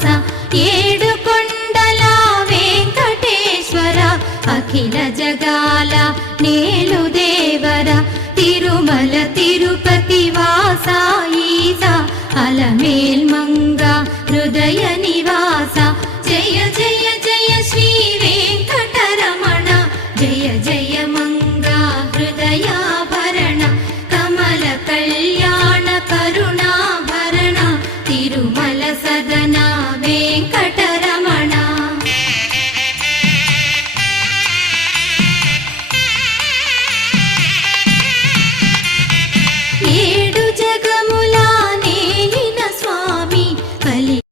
నివాస ఏడు కొండల వెంకటేశ్వర అఖిల జగాల నేలు దేవర తిరుమల తిరుపతి వాస ఈస అలమేల్ మంగ హృదయ